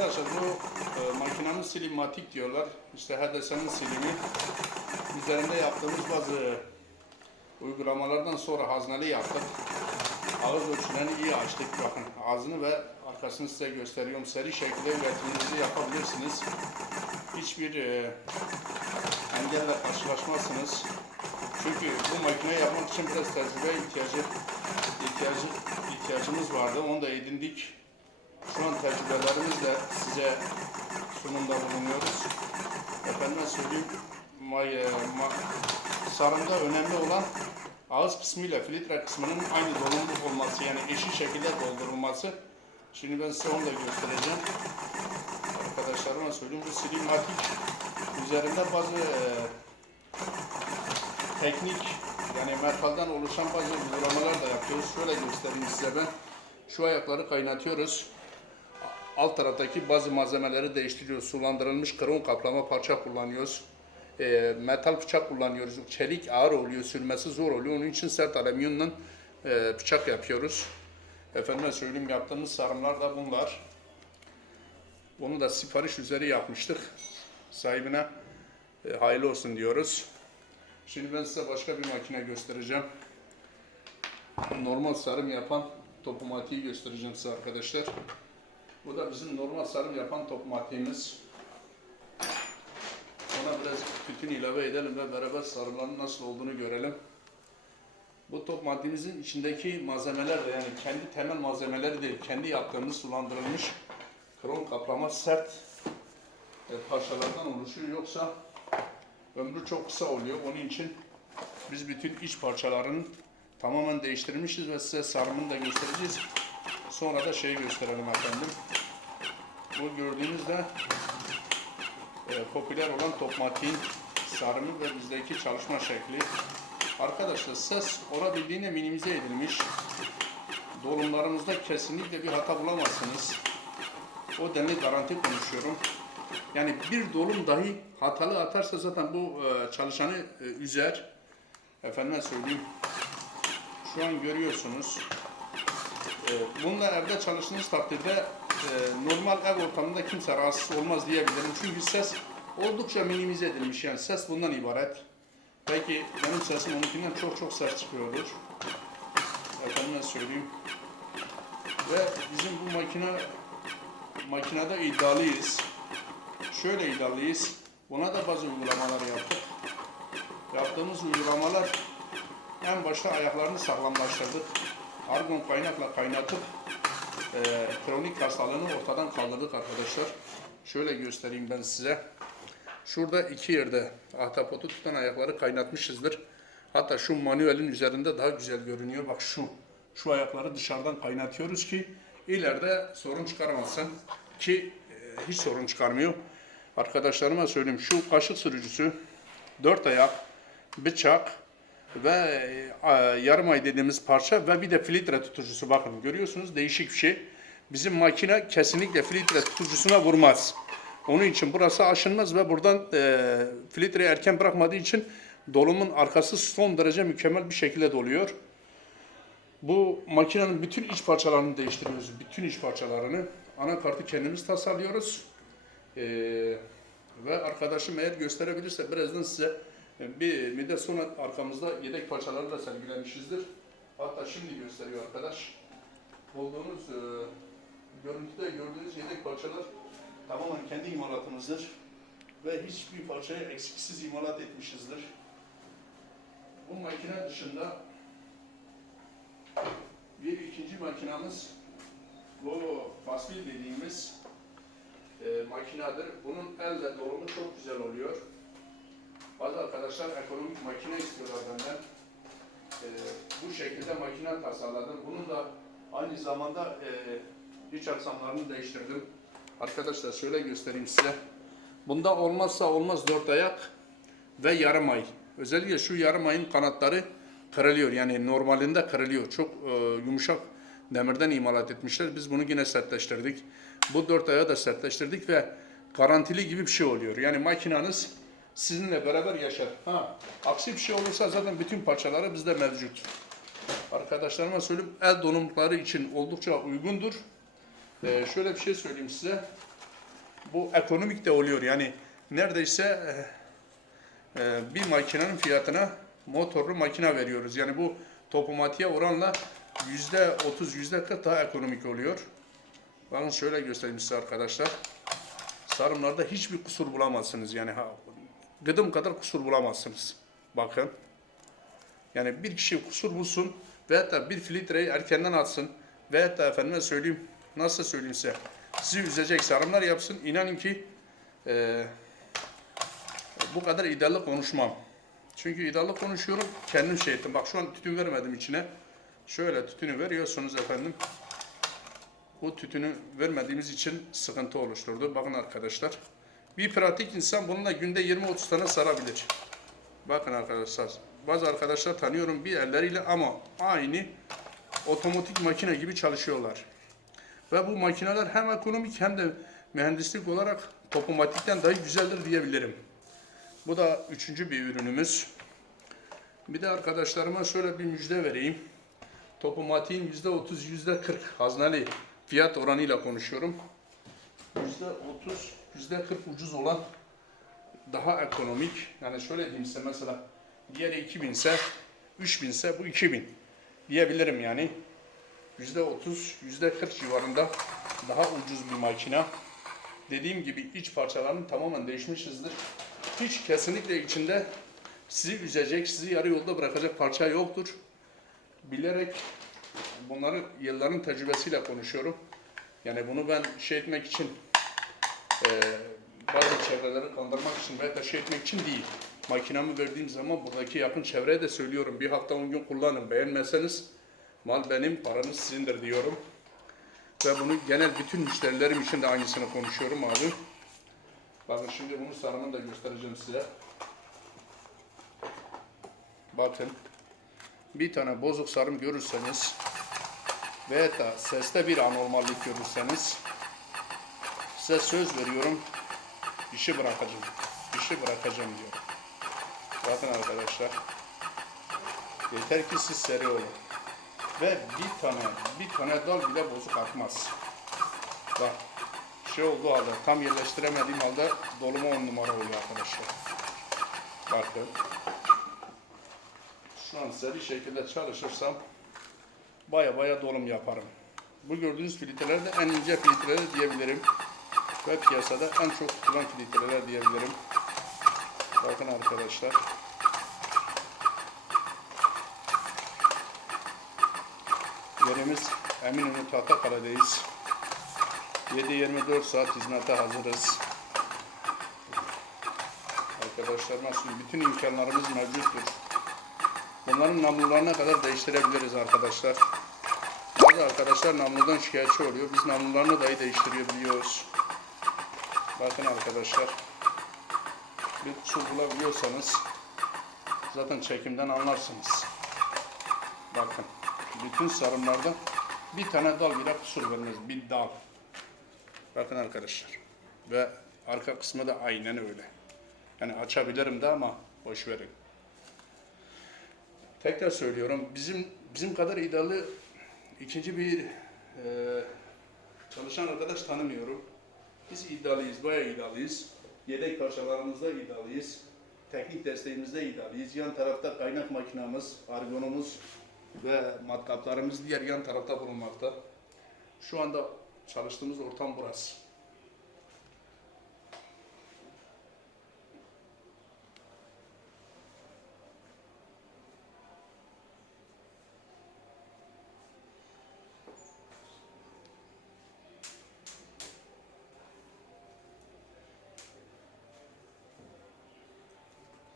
Arkadaşlar bu e, makinenin silimatik diyorlar. İşte HDS'nin silimi. Üzerinde yaptığımız bazı uygulamalardan sonra hazneli yaptık. Ağız ölçülerini iyi açtık bakın. Ağzını ve arkasını size gösteriyorum. Seri şekilde üretiminizi yapabilirsiniz. Hiçbir e, engelle karşılaşmazsınız. Çünkü bu makineyi yapmak için biraz tecrübe ihtiyacı, ihtiyacı ihtiyacımız vardı. Onu da edindik. Şu an tecrübelerimizle size sunumda bulunuyoruz. Efendime söyleyeyim, may, e, ma- sarımda önemli olan ağız kısmıyla filtre kısmının aynı dolumluk olması yani eşit şekilde doldurulması. Şimdi ben size onu da göstereceğim. Arkadaşlarıma söyleyeyim bu silimatik üzerinde bazı e, teknik yani metalden oluşan bazı uygulamalar da yapıyoruz. Şöyle göstereyim size ben. Şu ayakları kaynatıyoruz. Alt taraftaki bazı malzemeleri değiştiriyoruz. Sulandırılmış krom kaplama parça kullanıyoruz. E, metal bıçak kullanıyoruz. Çelik ağır oluyor, sürmesi zor oluyor. Onun için sert alüminyumdan e, bıçak yapıyoruz. Efendime söyleyeyim yaptığımız sarımlar da bunlar. Bunu da sipariş üzeri yapmıştık. Sahibine e, hayırlı olsun diyoruz. Şimdi ben size başka bir makine göstereceğim. Normal sarım yapan topumatiği göstereceğim size arkadaşlar. Bu da bizim normal sarım yapan topumatiğimiz. Ona biraz tütün ilave edelim ve beraber sarıların nasıl olduğunu görelim. Bu top maddemizin içindeki malzemeler de yani kendi temel malzemeleri değil, kendi yaptığımız sulandırılmış krom kaplama sert e, parçalardan oluşuyor. Yoksa ömrü çok kısa oluyor. Onun için biz bütün iç parçalarını tamamen değiştirmişiz ve size sarımını da göstereceğiz. Sonra da şeyi gösterelim efendim. Bu gördüğünüz de e, popüler olan topmatiğin sarımı ve bizdeki çalışma şekli. Arkadaşlar ses olabildiğine minimize edilmiş. Dolumlarımızda kesinlikle bir hata bulamazsınız. O denli garanti konuşuyorum. Yani bir dolum dahi hatalı atarsa zaten bu e, çalışanı e, üzer. Efendime söyleyeyim. Şu an görüyorsunuz. E, bununla evde çalıştığınız takdirde e, normal ev ortamında kimse rahatsız olmaz diyebilirim. Çünkü ses oldukça minimize edilmiş. Yani ses bundan ibaret. Belki benim sesim onunkinden çok çok sert çıkıyordur. Efendime söyleyeyim. Ve bizim bu makine makinede iddialıyız. Şöyle iddialıyız. Buna da bazı uygulamalar yaptık. Yaptığımız uygulamalar en başta ayaklarını sağlamlaştırdık. Argon kaynakla kaynatıp e, kronik hastalığını ortadan kaldırdık arkadaşlar. Şöyle göstereyim ben size. Şurada iki yerde ahtapotu tutan ayakları kaynatmışızdır. Hatta şu manuelin üzerinde daha güzel görünüyor. Bak şu, şu ayakları dışarıdan kaynatıyoruz ki ileride sorun çıkarmasın. Ki e, hiç sorun çıkarmıyor. Arkadaşlarıma söyleyeyim şu kaşık sürücüsü, dört ayak, bıçak ve e, yarım ay dediğimiz parça ve bir de filtre tutucusu bakın görüyorsunuz değişik bir şey. Bizim makine kesinlikle filtre tutucusuna vurmaz. Onun için burası aşınmaz ve buradan e, filtreyi erken bırakmadığı için dolumun arkası son derece mükemmel bir şekilde doluyor. Bu makinenin bütün iç parçalarını değiştiriyoruz. Bütün iç parçalarını. Anakartı kendimiz tasarlıyoruz. Ee, ve arkadaşım eğer gösterebilirse birazdan size bir müddet sonra arkamızda yedek parçaları da sergilemişizdir. Hatta şimdi gösteriyor arkadaş. Bulduğunuz e, görüntüde gördüğünüz yedek parçalar tamamen kendi imalatımızdır. Ve hiçbir parçayı eksiksiz imalat etmişizdir. Bu makine dışında bir ikinci makinamız bu fasbil dediğimiz e, makinedir. Bunun elle dolumu çok güzel oluyor. Bazı arkadaşlar ekonomik makine istiyorlar benden. E, bu şekilde makine tasarladım. Bunun da aynı zamanda e, iç aksamlarını değiştirdim. Arkadaşlar şöyle göstereyim size. Bunda olmazsa olmaz dört ayak ve yarım ay. Özellikle şu yarım ayın kanatları kırılıyor. Yani normalinde kırılıyor. Çok e, yumuşak demirden imalat etmişler. Biz bunu yine sertleştirdik. Bu dört ayağı da sertleştirdik ve garantili gibi bir şey oluyor. Yani makinanız sizinle beraber yaşar. Ha, aksi bir şey olursa zaten bütün parçaları bizde mevcut. Arkadaşlarıma söyleyeyim el donumlukları için oldukça uygundur. Ee, şöyle bir şey söyleyeyim size. Bu ekonomik de oluyor yani neredeyse e, e, bir makinenin fiyatına motorlu makine veriyoruz. Yani bu topomatiğe oranla yüzde 30 yüzde 40 daha ekonomik oluyor. Bakın şöyle göstereyim size arkadaşlar. Sarımlarda hiçbir kusur bulamazsınız yani ha, gıdım kadar kusur bulamazsınız. Bakın. Yani bir kişi kusur bulsun veyahut da bir filtreyi erkenden atsın veyahut da efendime söyleyeyim nasıl söyleyeyim sizi üzecek sarımlar yapsın. İnanın ki e, bu kadar iddialı konuşmam. Çünkü iddialı konuşuyorum kendim şey ettim. Bak şu an tütün vermedim içine. Şöyle tütünü veriyorsunuz efendim. Bu tütünü vermediğimiz için sıkıntı oluşturdu. Bakın arkadaşlar. Bir pratik insan bununla günde 20-30 tane sarabilir. Bakın arkadaşlar. Bazı arkadaşlar tanıyorum bir elleriyle ama aynı otomatik makine gibi çalışıyorlar. Ve bu makineler hem ekonomik hem de mühendislik olarak topomatikten daha güzeldir diyebilirim. Bu da üçüncü bir ürünümüz. Bir de arkadaşlarıma şöyle bir müjde vereyim. Topomatiğin yüzde otuz, yüzde kırk hazneli fiyat oranıyla konuşuyorum. Yüzde otuz, yüzde kırk ucuz olan daha ekonomik. Yani şöyle diyeyim size mesela diğeri 2000 ise 3000 ise bu 2000 diyebilirim yani. Yüzde 30, yüzde 40 civarında daha ucuz bir makine. Dediğim gibi iç parçalarını tamamen değişmişizdir. Hiç kesinlikle içinde sizi üzecek, sizi yarı yolda bırakacak parça yoktur. Bilerek bunları yılların tecrübesiyle konuşuyorum. Yani bunu ben şey etmek için eee bazı çevreleri kandırmak için veya şey etmek için değil. Makinamı verdiğim zaman buradaki yakın çevreye de söylüyorum. Bir hafta 10 gün kullanın. Beğenmezseniz mal benim, paranız sizindir diyorum. Ve bunu genel bütün müşterilerim için de aynısını konuşuyorum abi. Bakın şimdi bunun sarımını da göstereceğim size. Bakın. Bir tane bozuk sarım görürseniz veya da seste bir anormallik görürseniz size söz veriyorum işi bırakacağım. İşi bırakacağım diyor. Bakın arkadaşlar. Yeter ki siz seri olun. Ve bir tane, bir tane dal bile bozuk akmaz. Bak, şey olduğu halde, tam yerleştiremediğim halde doluma on numara oluyor arkadaşlar. Bakın. Şu an seri şekilde çalışırsam baya baya dolum yaparım. Bu gördüğünüz filtreler de en ince filtreler diyebilirim. Ve piyasada en çok tutulan filtreler diyebilirim. Bakın arkadaşlar. Yerimiz Eminönü Tahtakale'deyiz. 7-24 saat hizmete hazırız. Arkadaşlarıma şimdi bütün imkanlarımız mevcuttur. Bunların namlularına kadar değiştirebiliriz arkadaşlar. Bazı arkadaşlar namludan şikayetçi oluyor. Biz namlularını dahi değiştirebiliyoruz. Bakın arkadaşlar. Bir kusur bulabiliyorsanız zaten çekimden anlarsınız. Bakın. Bütün sarımlarda bir tane dal bile kusur vermez. Bir dal. Bakın arkadaşlar. Ve arka kısmı da aynen öyle. Yani açabilirim de ama boş verin. Tekrar söylüyorum. Bizim bizim kadar iddialı ikinci bir e, çalışan arkadaş tanımıyorum. Biz iddialıyız, bayağı iddialıyız. Yedek parçalarımızda iddialıyız. Teknik desteğimizde iddialıyız. Yan tarafta kaynak makinamız, argonumuz ve matkaplarımız diğer yan tarafta bulunmakta. Şu anda çalıştığımız ortam burası.